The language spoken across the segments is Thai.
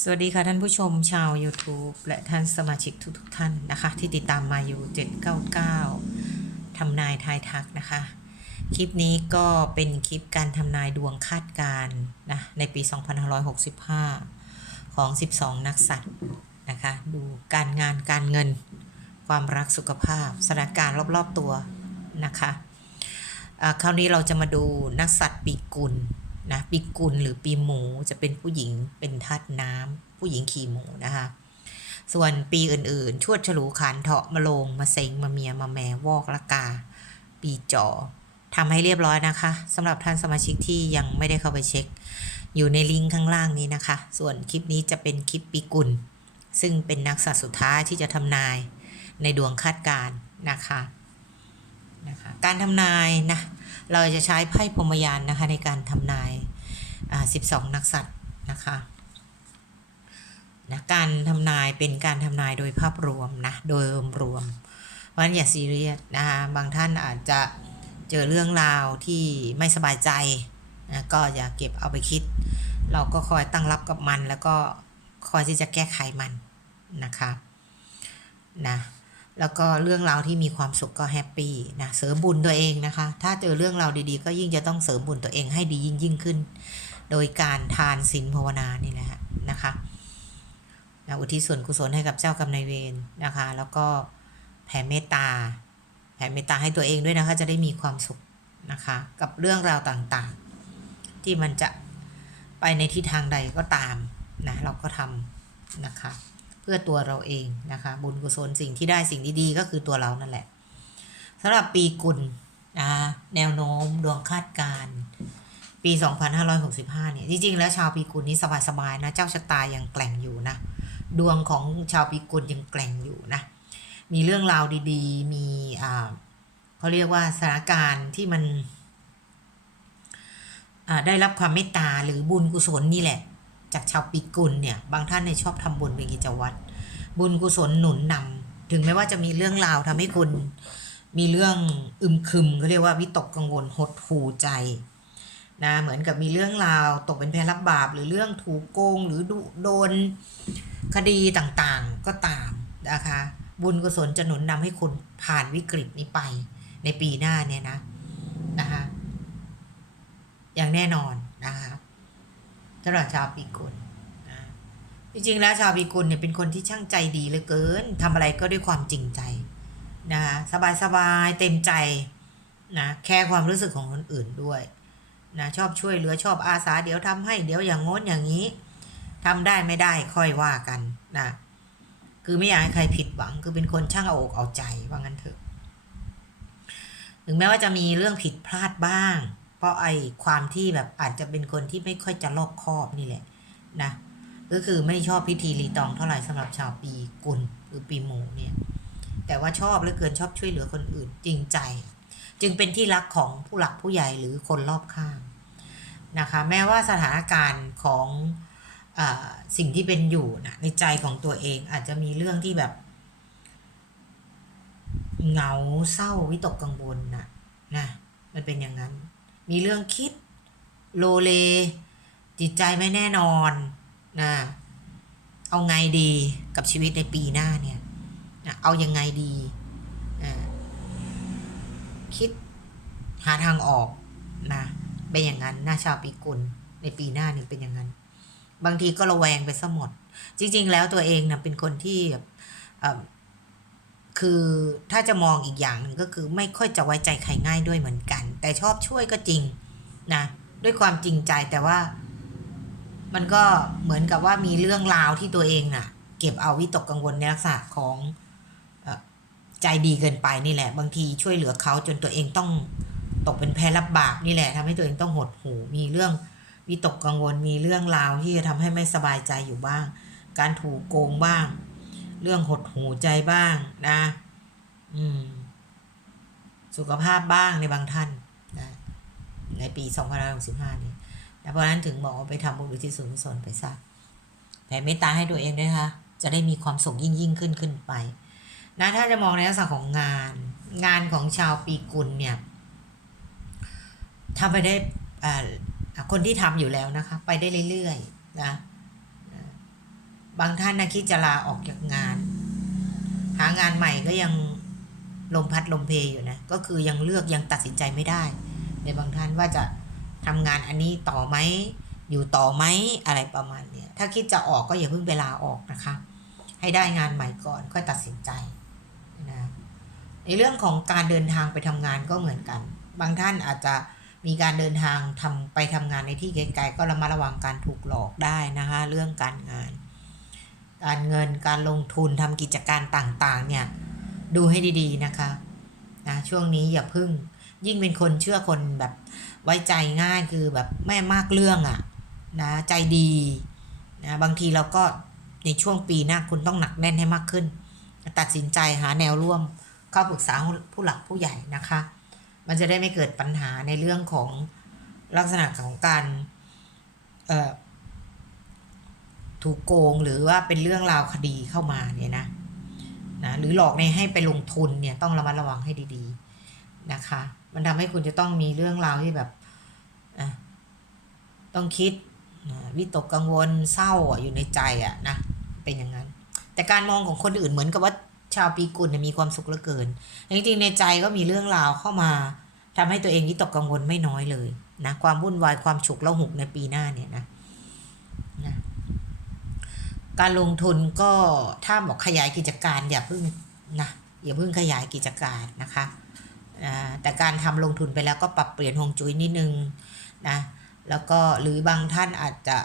สวัสดีค่ะท่านผู้ชมชาว YouTube และท่านสมาชิกทุกๆทท่านนะคะ ที่ติดตามมาอยู่ 799 ทำนายทายทักนะคะ คลิปนี้ก็เป็นคลิปการทำนายดวงคาดการณ์นะในปี 2565 ของ 12 นักสัตว์นะคะ ดูการงานการเงิน ความรักสุขภาพสถานการณ์รอบๆตัวนะคะอ่าคราวนี้เราจะมาดูนักสัตว์ปีกุล นะปีกุลหรือปีหมูจะเป็นผู้หญิงเป็นธาตุน้ำผู้หญิงขี่หมูนะคะ ส่วนปีอื่นๆ ชวดฉลูขานเถาะมะโรงมาเซ็งมาเมียมาแม่วอกละกา ปีจอทำให้เรียบร้อยนะคะสำหรับท่านสมาชิกที่ยังไม่ได้เข้าไปเช็ค อยู่ในลิงก์ข้างล่างนี้นะคะ ส่วนคลิปนี้จะเป็นคลิปปีกุล ซึ่งเป็นนักสัตว์สุดท้ายที่จะทำนายในดวงคาดการณ์นะคะนะคะ การทำนายนะ เราจะใช้ไพ่พรมยานนะคะในการทำนายอ่า12 นักสัตว์นะคะนะการทำนายเป็นการทำนายโดยภาพรวมนะโดยรวมเพราะฉะนั้นอย่าซีเรียสนะคะบางท่านอาจจะเจอเรื่องราวที่ไม่สบายใจนะก็อย่าเก็บเอาไปคิด เราก็คอยตั้งรับกับมัน แล้วก็คอยที่จะแก้ไขมันนะคะนะ แล้วก็เรื่องราวที่มีความสุขก็แฮปปี้นะเสริมบุญตัวเองนะคะ ถ้าเจอเรื่องราวดีๆ ก็ยิ่งจะต้องเสริมบุญตัวเองให้ดียิ่งยิ่งขึ้น โดยการทานศีลภาวนานี่แหละนะคะนะอุทิศส่วนกุศลให้กับเจ้ากรรมนายเวรนะคะ แล้วก็แผ่เมตตา แผ่เมตตาให้ตัวเองด้วยนะคะ จะได้มีความสุขนะคะ กับเรื่องราวต่างๆ ที่มันจะไปในทิศทางใดก็ตามนะเราก็ทำนะคะ เพื่อตัวเราเองนะคะ บุญกุศลสิ่งที่ได้สิ่งดีๆก็คือตัวเรานั่นแหละสำหรับปีกุลนะแนวโน้มดวงคาดการณ์ปี 2565 เนี่ย จริง ๆ แล้วชาวปีกุลนี้สบายๆนะ เจ้าชะตายังแกล่งอยู่นะ ดวงของชาวปีกุลยังแกล่งอยู่นะ มีเรื่องราวดีๆ มีอ่าเขาเรียกว่าสถานการณ์ที่มันอ่าได้รับความเมตตาหรือบุญกุศลนี่แหละ จากชาวปีกุลเนี่ยบางท่านเนี่ยชอบทำบุญเป็นกิจวัตรบุญกุศลหนุนนำถึงแม้ว่าจะมีเรื่องราวทำให้คุณมีเรื่องอึมครึมเขาเรียกว่าวิตกกังวลหดหูใจนะเหมือนกับมีเรื่องราวตกเป็นแพรับบาป หรือเรื่องถูกโกงหรือดุโดนคดีต่างๆก็ตามนะคะบุญกุศลจะหนุนนำให้คุณผ่านวิกฤตนี้ไปในปีหน้าเนี่ยนะนะคะอย่างแน่นอนนะคะ สำหรับชาวปีกุลนะจริงๆแล้วชาวปีกุลเนี่ยเป็นคนที่ช่างใจดีเหลือเกินทำอะไรก็ด้วยความจริงใจนะคะสบายๆเต็มใจนะแคร์ความรู้สึกของคนอื่นด้วยนะชอบช่วยเหลือชอบอาสาเดี๋ยวทำให้เดี๋ยวอย่างงน้นอย่างนี้ทำได้ไม่ได้ค่อยว่ากันนะคือไม่อยากให้ใครผิดหวัง คือเป็นคนช่างเอาอกเอาใจว่างั้นเถอะ ถึงแม้ว่าจะมีเรื่องผิดพลาดบ้าง เพราะไอ้ความที่แบบอาจจะเป็นคนที่ไม่ค่อยจะรอบคอบนี่แหละนะก็คือไม่ชอบพิธีรีตองเท่าไหร่สำหรับชาวปีกุลหรือปีหมูเนี่ยแต่ว่าชอบเหลือเกินชอบช่วยเหลือคนอื่นจริงใจ จึงเป็นที่รักของผู้หลักผู้ใหญ่หรือคนรอบข้างนะคะแม้ว่าสถานการณ์ของอสิ่งที่เป็นอยู่นะในใจของตัวเองอาจจะมีเรื่องที่แบบเหงาเศร้าวิตกกังวลนะนะมันเป็นอย่างนั้น มีเรื่องคิด โลเล จิตใจไม่แน่นอนนะเอาไงดีกับชีวิตในปีหน้าเนี่ยนะเอายังไงดีนะคิดหาทางออกนะเป็นอย่างนั้นนะชาวปีกุลในปีหน้านี่เป็นอย่างนั้น บางทีก็ระแวงไปซะหมด จริง ๆ แล้วตัวเองนะเป็นคนที่อ่อคือถ้าจะมองอีกอย่างนึงก็คือไม่ค่อยจะไว้ใจใครง่ายด้วยเหมือนกัน แต่ชอบช่วยก็จริงนะด้วยความจริงใจแต่ว่า มันก็เหมือนกับว่ามีเรื่องราวที่ตัวเองน่ะ เก็บเอาวิตกกังวลในลักษณะของอใจดีเกินไปนี่แหละ บางทีช่วยเหลือเขาจนตัวเองต้องตกเป็นแพ้รับบาปนี่แหละทำให้ตัวเองต้องหดหูมีเรื่องวิตกกังวลมีเรื่องราวที่จะทำให้ไม่สบายใจอยู่บ้าง การถูกโกงบ้าง เรื่องหดหูใจบ้างนะ อืม สุขภาพบ้างในบางท่าน ในปี2565นี้แต่เพราะนั้นถึงบอกว่าไปทำบุญอุทิศส่วนกุศลไปซะแผ่เมตตาให้ตัวเองด้วยนะคะจะได้มีความสุขยิ่งยิ่งขึ้นขึ้นไปนะถ้าจะมองในลักษณะของงาน งานของชาวปีกุลเนี่ยทำไปได้คนที่ทำอยู่แล้วนะคะ ไปได้เรื่อยๆนะบางท่านนะคิดจะลาออกจากงาน หางานใหม่ก็ยังลมพัดลมเพอยู่นะ ก็คือยังเลือกยังตัดสินใจไม่ได้ ในบางท่านว่าจะทำงานอันนี้ต่อไหมอยู่ต่อไหมอะไรประมาณเนี้ยถ้าคิดจะออกก็อย่าเพิ่งไปลาออกนะคะ ให้ได้งานใหม่ก่อนค่อยตัดสินใจนะในเรื่องของการเดินทางไปทำงานก็เหมือนกัน บางท่านอาจจะมีการเดินทางทำไปทำงานในที่ไกลๆก็ระมัดระวังการถูกหลอกได้นะคะ เรื่องการงาน การเงินการลงทุนทำกิจการต่างๆเนี่ยดูให้ดีๆนะคะนะช่วงนี้อย่าพึ่ง ยิ่งเป็นคนเชื่อคนแบบไว้ใจง่ายคือแบบแม่มากเรื่องอะ่ะนะใจดีนะบางทีเราก็ในช่วงปีหน้าคุณต้องหนักแน่นให้มากขึ้น ตัดสินใจหาแนวร่วมเข้าปรึกษาผู้หลักผู้ใหญ่นะคะ มันจะได้ไม่เกิดปัญหาในเรื่องของลักษณะของการเอ่อถูกโกงหรือว่าเป็นเรื่องราวคดีเข้ามาเนี่ยนะนะหรือหลอกในให้ไปลงทุนเนี่ยต้องระมัดระวังให้ดี ๆ นะคะ มันทำให้คุณจะต้องมีเรื่องราวที่แบบต้องคิดวิตกกังวลเศร้าอยู่ในใจอะนะเป็นอย่างนั้น แต่การมองของคนอื่นเหมือนกับว่าชาวปีกุลเนี่ยมีความสุขเหลือเกินจริงๆในใจก็มีเรื่องราวเข้ามาทำให้ตัวเองวิตกกังวลไม่น้อยเลยนะความวุ่นวายความฉุกละหุกในปีหน้าเนี่ยนะนะการลงทุนก็ถ้าบอกขยายกิจการอย่าเพิ่งนะอย่าเพิ่งขยายกิจการนะคะ อ่าแต่การทำลงทุนไปแล้วก็ปรับเปลี่ยนฮวงจุ้ยนิดนึงนะแล้วก็หรือบางท่านอาจจะ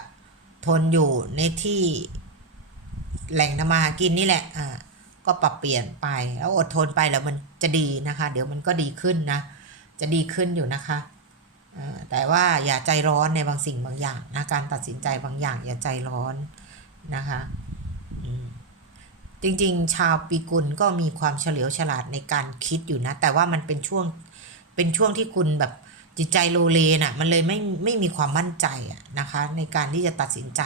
ทนอยู่ในที่แหล่งทำมาหากินนี่แหละอ่าก็ปรับเปลี่ยนไปแล้วอดทนไปแล้วมันจะดีนะคะ เดี๋ยวมันก็ดีขึ้นนะ จะดีขึ้นอยู่นะคะแต่ว่าอย่าใจร้อนในบางสิ่งบางอย่างนะการตัดสินใจบางอย่างอย่าใจร้อนนะคะ จริงๆ ชาวปีกุลก็มีความเฉลียวฉลาดในการคิดอยู่นะ แต่ว่ามันเป็นช่วงเป็นช่วงที่คุณแบบจิตใจโลเลน่ะมันเลยไม่ไม่มีความมั่นใจอะนะคะ ในการที่จะตัดสินใจ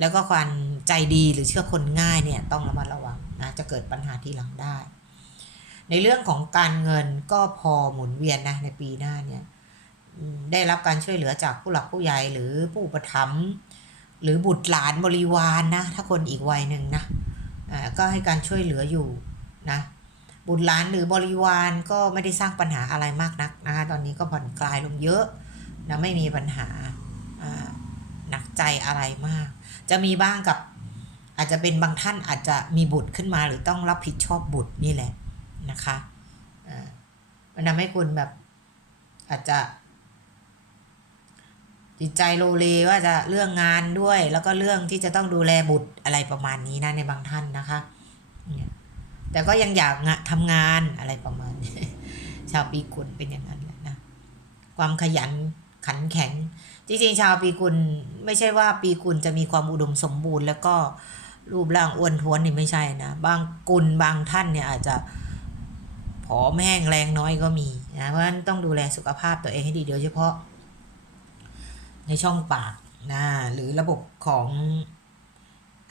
แล้วก็ความใจดีหรือเชื่อคนง่ายเนี่ยต้องระมัดระวังนะจะเกิดปัญหาที่หลังได้ ในเรื่องของการเงินก็พอหมุนเวียนนะในปีหน้าเนี่ยได้รับการช่วยเหลือจากผู้หลักผู้ใหญ่หรือผู้อุปถัมหรือบุตรหลานบริวารนนะถ้าคนอีกวัยหนึ่งนะ ก็ให้การช่วยเหลืออยู่นะบุตรหลานหรือบริวารก็ไม่ได้สร้างปัญหาอะไรมากนักนะคะตอนนี้ก็ผ่อนคลายลงเยอะนะไม่มีปัญหาหนักใจอะไรมาก จะมีบ้างกับอาจจะเป็นบางท่านอาจจะมีบุตรขึ้นมาหรือต้องรับผิดชอบบุตรนี่แหละนะคะมันทำให้คุณแบบอาจจะ จิตใจโลเลว่าจะเรื่องงานด้วย แล้วก็เรื่องที่จะต้องดูแลบุตรอะไรประมาณนี้นะในบางท่านนะคะเนี่ยแต่ก็ยังอยากทำงานอะไรประมาณนี้ชาวปีกุลเป็นอย่างนั้นแหละนะความขยันขันแข็ง จริงๆ ชาวปีกุลไม่ใช่ว่าปีกุลจะมีความอุดมสมบูรณ์ แล้วก็รูปร่างอ้วนท้วนนี่ไม่ใช่นะ บางกุลบางท่านเนี่ยอาจจะผอมแห้งแรงน้อยก็มีนะเพราะฉะนั้นต้องดูแลสุขภาพตัวเองให้ดีโดยเฉพาะ ในช่องปากนะหรือระบบของ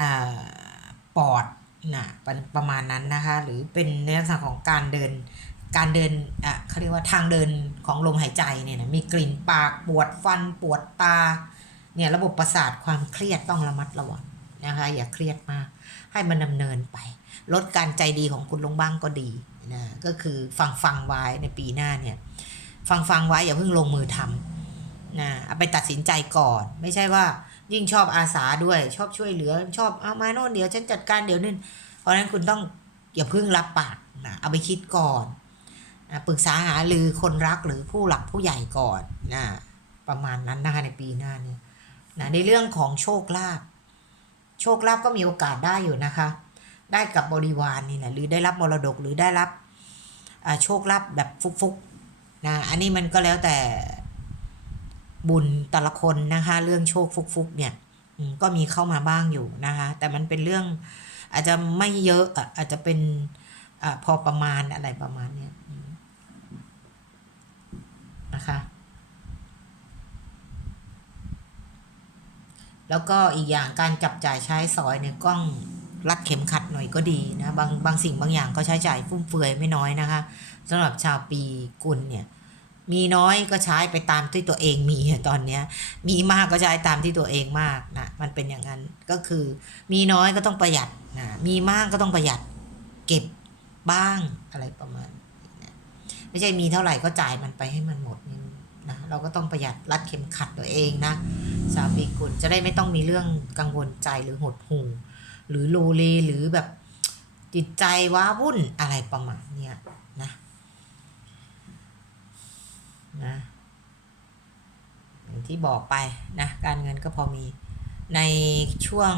อาปอดนะปประมาณนั้นนะคะหรือเป็นในลักษณะของการเดินการเดินอะเขาเรียกว่าทางเดินของลมหายใจเนี่ยนะมีกลิ่นปากปวดฟันปวดตาเนี่ยระบบประสาทความเครียดต้องระมัดระวังนะคะอย่าเครียดมากให้มันดำเนินไป ลดการใจดีของคุณลงบ้างก็ดีนะก็คือฟังฟังไว้ในปีหน้าเนี่ยฟังฟังไว้อย่าเพิ่งลงมือทำ นะเอาไปตัดสินใจก่อน ไม่ใช่ว่ายิ่งชอบอาสาด้วยชอบช่วยเหลือชอบเอามาโน่นเดี๋ยวฉันจัดการเดี๋ยวนึงเพราะฉะนั้นคุณต้องอย่าเพิ่งรับปากนะเอาไปคิดก่อนนะปรึกษาหาหรือคนรักหรือผู้หลักผู้ใหญ่ก่อนนะประมาณนั้นนะคะในปีหน้าเนี่ยนะในเรื่องของโชคลาภโชคลาภก็มีโอกาสได้อยู่นะคะ ได้กับบริวารนี่แหละหรือได้รับมรดกหรือได้รับอ่าโชคลาภแบบฟุกๆนะอันนี้มันก็แล้วแต่ บุญแต่ละคนนะคะ เรื่องโชคฟุกๆเนี่ยก็มีเข้ามาบ้างอยู่นะคะ แต่มันเป็นเรื่องอาจจะไม่เยอะอาจจะเป็นอพอประมาณอะไรประมาณเนี้ยนะคะ แล้วก็อีกอย่างการจับจ่ายใช้สอยเนี่ยกล้องรัดเข็มขัดหน่อยก็ดีนะบางบางสิ่งบางอย่างก็ใช้จ่ายฟุ่มเฟือยไม่น้อยนะคะสำหรับชาวปีกุลเนี่ย มีน้อยก็ใช้ไปตามที่ตัวเองมีตอนเนี้ย มีมากก็ใช้ตามที่ตัวเองมากนะมันเป็นอย่างนั้นก็คือ มีน้อยก็ต้องประหยัดนะมีมากก็ต้องประหยัด เก็บบ้างอะไรประมาณนะไม่ใช่มีเท่าไหร่ก็จ่ายมันไปให้มันหมดนี่นะเราก็ต้องประหยัดรัดเข็มขัดตัวเองนะชาวปีกุลจะได้ไม่ต้องมีเรื่องกังวลใจหรือหดหู่หรือโลเลหรือแบบจิตใจว้าวุ่นอะไรประมาณเนี้ยนะ นะอย่างที่บอกไปนะการเงินก็พอมีในช่วง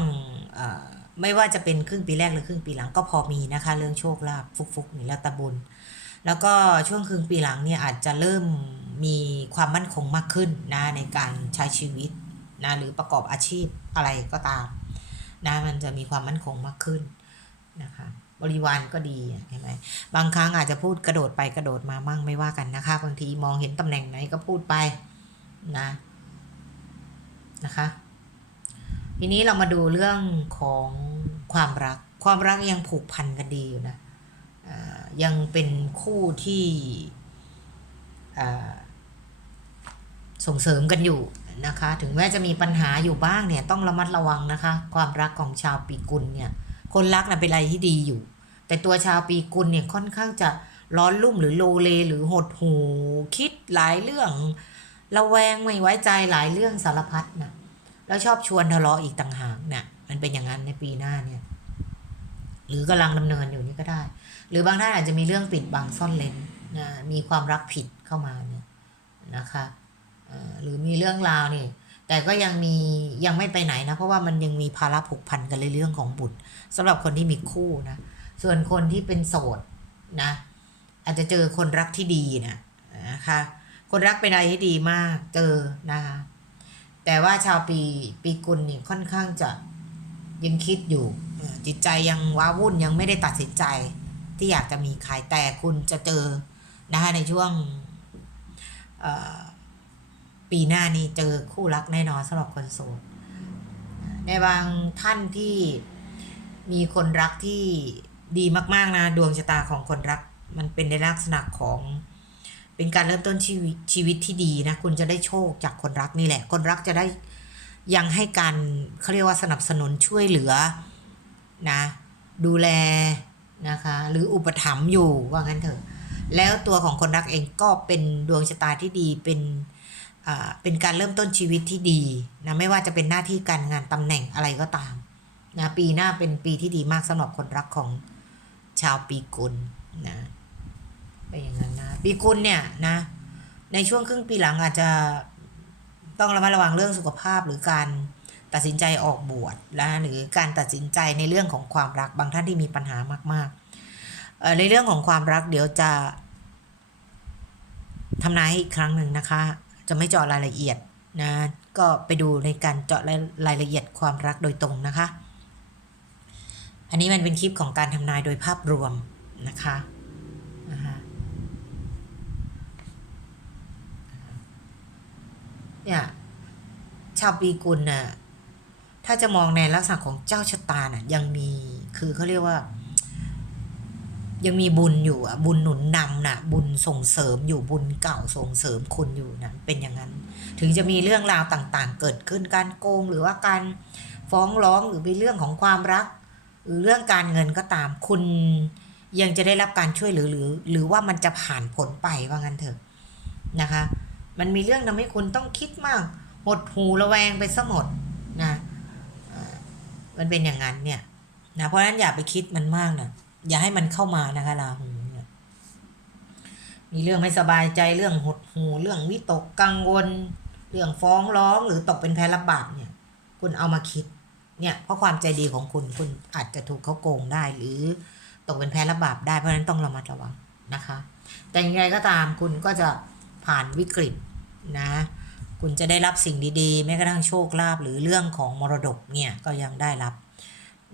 ไม่ว่าจะเป็นครึ่งปีแรกหรือครึ่งปีหลังก็พอมีนะคะ เรื่องโชคลาภฟุกๆนี่แล้วตะบุญแล้วก็ช่วงครึ่งปีหลังเนี่ยอาจจะเริ่มมีความมั่นคงมากขึ้นนะในการใช้ชีวิตนะหรือประกอบอาชีพอะไรก็ตามนะมันจะมีความมั่นคงมากขึ้นนะคะ บริวารก็ดีอะเห็นไหมบางครั้งอาจจะพูดกระโดดไปกระโดดมามั่งไม่ว่ากันนะคะบางทีมองเห็นตำแหน่งไหนก็พูดไปนะนะคะ ทีนี้เรามาดูเรื่องของความรัก ความรักยังผูกพันกันดีอยู่นะยังเป็นคู่ที่ส่งเสริมกันอยู่นะคะ ถึงแม้จะมีปัญหาอยู่บ้างเนี่ยต้องระมัดระวังนะคะ ความรักของชาวปีกุลเนี่ย คนรักนะเป็นอะไรที่ดีอยู่ แต่ตัวชาวปีกุลเนี่ยค่อนข้างจะร้อนรุ่มหรือโลเลหรือหดหูคิดหลายเรื่องระแวงไม่ไว้ใจหลายเรื่องสารพัดนะแล้วชอบชวนทะเลาะอีกต่างหากเนี่ยมันเป็นอย่างนั้นในปีหน้าเนี่ยหรือกำลังดำเนินอยู่นี่ก็ได้ หรือบางท่านอาจจะมีเรื่องปิดบังซ่อนเลนนะมีความรักผิดเข้ามาเนี่ยนะคะหรือมีเรื่องราวนี่ แต่ก็ยังมียังไม่ไปไหนนะ เพราะว่ามันยังมีภาระผูกพันกันในเรื่องของบุตรสำหรับคนที่มีคู่นะ ส่วนคนที่เป็นโสดนะ อาจจะเจอคนรักที่ดีนะนะคะ คนรักเป็นอะไรที่ดีมากเจอนะคะ แต่ว่าชาวปีปีกุลนี่ค่อนข้างจะยังคิดอยู่ จิตใจยังว้าวุ่นยังไม่ได้ตัดสินใจ ที่อยากจะมีใครแต่คุณจะเจอนะคะในช่วงเอ่อ ปีหน้านี้เจอคู่รักแน่นอนสำหรับคนโสดในบางท่านที่มีคนรักที่ดีมาก ๆ นะ ดวงชะตาของคนรัก มันเป็นในลักษณะของ เป็นการเริ่มต้นชีวิตชีวิตที่ดีนะ คุณจะได้โชคจากคนรักนี่แหละ คนรักจะได้ยังให้การเขาเรียกว่าสนับสนุนช่วยเหลือนะ ดูแลนะคะ หรืออุปถัมภ์อยู่ว่างั้นเถอะ แล้วตัวของคนรักเองก็เป็นดวงชะตาที่ดีเป็น เป็นการเริ่มต้นชีวิตที่ดีนะไม่ว่าจะเป็นหน้าที่การงานตำแหน่งอะไรก็ตามนะปีหน้าเป็นปีที่ดีมากสำหรับคนรักของชาวปีกุลนะเป็นอย่างนั้นนะปีกุลเนี่ยนะในช่วงครึ่งปีหลังอาจจะต้องระมัดระวังเรื่องสุขภาพหรือการตัดสินใจออกบวชนะหรือการตัดสินใจในเรื่องของความรักบางท่านที่มีปัญหามากๆในเรื่องของความรักเดี๋ยวจะทำนายอีกครั้งหนึ่งนะคะ จะไม่เจาะรายละเอียดนะก็ไปดูในการเจาะรายละเอียดความรักโดยตรงนะคะ อันนี้มันเป็นคลิปของการทำนายโดยภาพรวมนะคะนะคะเนี่ยชาวปีกุลน่ะถ้าจะมองในลักษณะของเจ้าชะตาน่ะยังมีคือเขาเรียกว่า ยังมีบุญอยู่อะบุญหนุนนำน่ะบุญส่งเสริมอยู่บุญเก่าส่งเสริมคุณอยู่นะเป็นอย่างนั้น ถึงจะมีเรื่องราวต่างๆ เกิดขึ้นการโกงหรือว่าการฟ้องร้องหรือเป็นเรื่องของความรัก หรือเรื่องการเงินก็ตามคุณยังจะได้รับการช่วยเหลือหรือ หรือว่ามันจะผ่านผลไปว่างั้นเถอะนะคะ มันมีเรื่องทำให้คุณต้องคิดมาก หดหูระแวงไปซะหมดนะเอ่อมันเป็นอย่างนั้นเนี่ยนะเพราะฉะนั้นอย่าไปคิดมันมากนะ อย่าให้มันเข้ามานะคะราหูเนี่ยมีเรื่องไม่สบายใจเรื่องหดหูเรื่องวิตกกังวล เรื่องฟ้องร้องหรือตกเป็นแพ้รับบาปเนี่ย คุณเอามาคิดเนี่ยเพราะความใจดีของคุณคุณอาจจะถูกเขาโกงได้ หรือตกเป็นแพ้รับบาปได้เพราะฉะนั้นต้องระมัดระวังนะคะ แต่ยังไงก็ตามคุณก็จะผ่านวิกฤตนะคุณจะได้รับสิ่งดีๆแม้กระทั่งโชคลาภหรือเรื่องของมรดกเนี่ยก็ยังได้รับ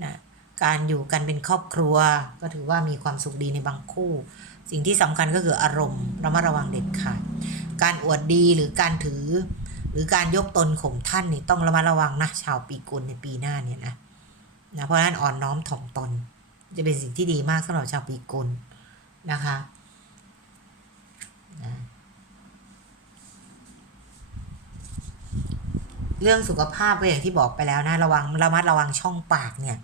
นะ การอยู่กันเป็นครอบครัว ก็ถือว่ามีความสุขดีในบางคู่ สิ่งที่สำคัญก็คืออารมณ์ระมัดระวังเด็ดขาดการอวดดีหรือการถือ หรือการยกตนข่มท่านนี่ต้องระมัดระวังนะชาวปีกุลในปีหน้าเนี่ยนะนะเพราะนั้นอ่อนน้อมถ่อมตน จะเป็นสิ่งที่ดีมากสำหรับชาวปีกุลนะคะเรื่องสุขภาพก็อย่างที่บอกไปแล้วนะ ระวังระมัดระวังช่องปากเนี่ย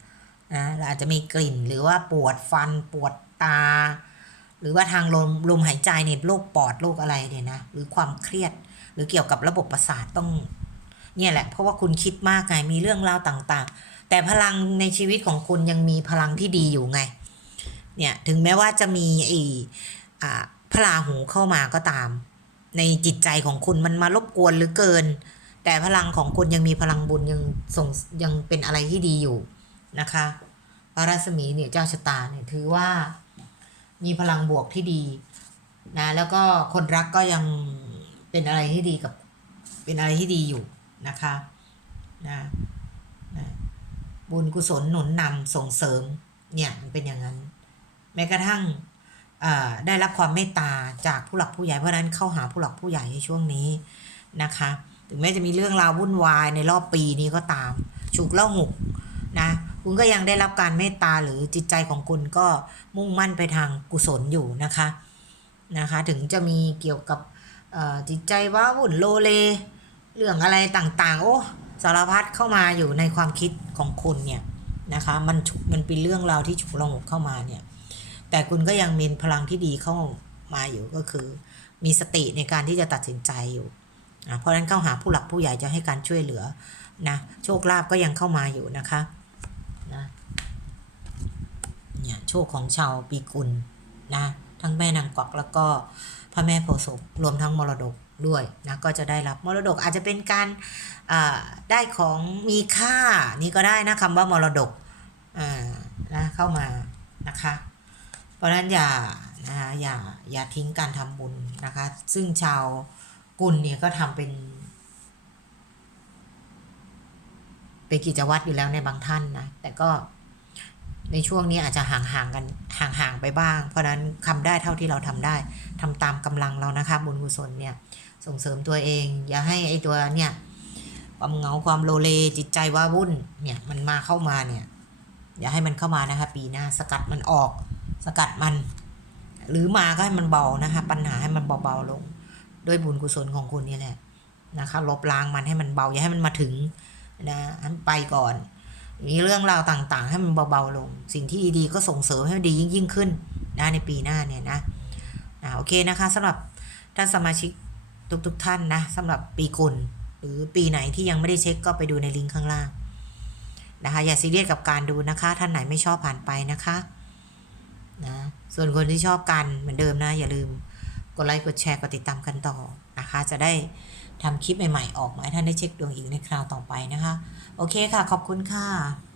นะอาจจะมีกลิ่นหรือว่าปวดฟันปวดตา หรือว่าทางลมลมหายใจเนี่ยโรคปอดโรคอะไรเนี่ยนะหรือความเครียดหรือเกี่ยวกับระบบประสาทต้องเนี่ยแหละ เพราะว่าคุณคิดมากไงมีเรื่องราวต่างๆ แต่พลังในชีวิตของคุณยังมีพลังที่ดีอยู่ไงเนี่ยถึงแม้ว่าจะมีไอ้อ่าพลาหูเข้ามาก็ตาม ในจิตใจของคุณมันมารบกวนหรือเกิน แต่พลังของคุณยังมีพลังบุญยังส่งยังเป็นอะไรที่ดีอยู่นะคะ พระรัศมีเนี่ยเจ้าชะตาเนี่ยถือว่ามีพลังบวกที่ดีนะแล้วก็คนรักก็ยังเป็นอะไรที่ดีกับเป็นอะไรที่ดีอยู่นะคะนะนะบุญกุศลหนุนนำส่งเสริมเนี่ยมันเป็นอย่างนั้น แม้กระทั่งได้รับความเมตตาจากผู้หลักผู้ใหญ่เพราะฉะนั้นเข้าหาผู้หลักผู้ใหญ่ในช่วงนี้นะคะ ถึงแม้จะมีเรื่องราววุ่นวายในรอบปีนี้ก็ตามฉุกเล่าหุกนะ คุณก็ยังได้รับการเมตตาหรือจิตใจของคุณก็มุ่งมั่นไปทางกุศลอยู่นะคะนะคะถึงจะมีเกี่ยวกับจิตใจว้าวุ่นโลเล เรื่องอะไรต่างๆ โอ้สารพัดเข้ามาอยู่ในความคิดของคุณเนี่ยนะคะมันมันเป็นเรื่องราวที่ฉุกละหุกเข้ามาเนี่ยแต่คุณก็ยังมีพลังที่ดีเข้ามาอยู่ก็คือ มีสติในการที่จะตัดสินใจอยู่อะเพราะฉะนั้นเข้าหาผู้หลักผู้ใหญ่จะให้การช่วยเหลือนะโชคลาภก็ยังเข้ามาอยู่นะคะ นะเนี่ยโชคของชาวปีกุลนะทั้งแม่นางกวักแล้วก็พระแม่โพศพรวมทั้งมรดกด้วยนะก็จะได้รับมรดกอาจจะเป็นการอ่าได้ของมีค่านี่ก็ได้นะคำว่ามรดกอ่านะเข้ามานะคะ เพราะฉะนั้นอย่านะคะอย่าอย่าทิ้งการทำบุญนะคะ ซึ่งชาวกุลเนี่ยก็ทำเป็น เป็นกิจวัตรอยู่แล้วในบางท่านนะแต่ก็ในช่วงนี้อาจจะห่างๆกันห่างๆไปบ้าง เพราะนั้นทำได้เท่าที่เราทำได้ทำตามกำลังเรานะคะบุญกุศลเนี่ยส่งเสริมตัวเอง อย่าให้ไอ้ตัวเนี่ยความเหงาความโลเลจิตใจว้าวุ่นเนี่ยมันมาเข้ามาเนี่ยอย่าให้มันเข้ามานะคะปีหน้าสกัดมันออก สกัดมัน หรือมาก็ให้มันเบานะคะปัญหาให้มันเบาๆลง ด้วยบุญกุศลของคุณนี่แหละนะคะลบล้างมันให้มันเบาอย่าให้มันมาถึง นะให้มันไปก่อน มีเรื่องราวต่างๆ ให้มันเบาๆลง สิ่งที่ดีๆก็ส่งเสริมให้มันดียิ่งๆขึ้นนะในปีหน้าเนี่ยนะอ่าโอเคนะคะสำหรับท่านสมาชิกทุกๆท่านนะสำหรับปีกุลหรือปีไหนที่ยังไม่ได้เช็คก็ไปดูในลิงก์ข้างล่างนะคะอย่าซีเรียสกับการดูนะคะ ท่านไหนไม่ชอบผ่านไปนะคะนะส่วนคนที่ชอบกันเหมือนเดิมนะอย่าลืมกดไลค์กดแชร์กดติดตามกันต่อนะคะ จะได้ ทำคลิปใหม่ๆ ออกมาให้ท่านได้เช็คดวงอีกในคราวต่อไปนะคะ โอเคค่ะ ขอบคุณค่ะ